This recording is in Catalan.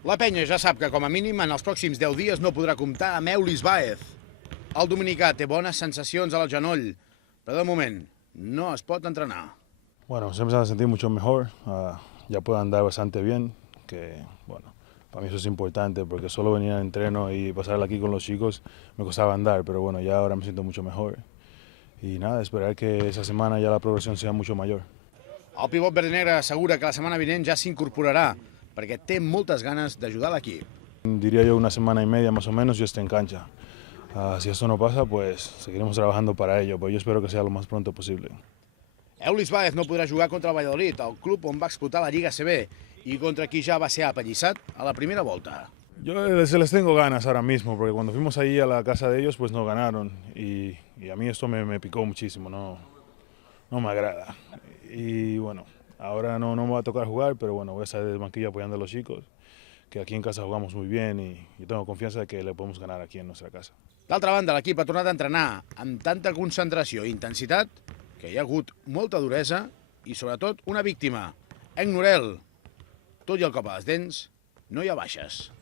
La penya ja sap que, com a mínim, en els pròxims 10 dies no podrà comptar amb Eulis Báez. El dominicà té bones sensacions al genoll, però de moment no es pot entrenar. Bueno, se empiezan a sentir mucho mejor, ya puedo andar bastante bien, que bueno, para mí eso es importante porque solo venir al entreno y pasar aquí con los chicos me costaba andar, pero bueno, ya ahora me siento mucho mejor. Y nada, esperar que esa semana ya la progresión sea mucho mayor. El pivot verdinegre assegura que la setmana vinent ja s'incorporarà, perquè té moltes ganes d'ajudar l'equip. Diría yo una semana y media más o menos yo esté en cancha. Si esto no pasa, pues seguiremos trabajando para ello, pero yo espero que sea lo más pronto posible. Eulis Báez no podrà jugar contra el Valladolid, el club on va explotar la Lliga CB, i contra qui ja va ser apallissat a la primera volta. Yo se les tengo ganas ahora mismo, porque cuando fuimos ahí a la casa de ellos, pues nos ganaron. Y a mí esto me picó muchísimo, no me agrada. Y bueno, ahora no me va a tocar jugar, pero bueno, voy a estar desde el banquillo apoyando a los chicos, que aquí en casa jugamos muy bien y tengo confianza de que le podemos ganar aquí en nuestra casa. D'altra banda, l'equip ha tornat a entrenar amb tanta concentració i intensitat que hi ha hagut molta duresa i, sobretot, una víctima, Henk Norel. Tot i el cop a les dents, no hi ha baixes.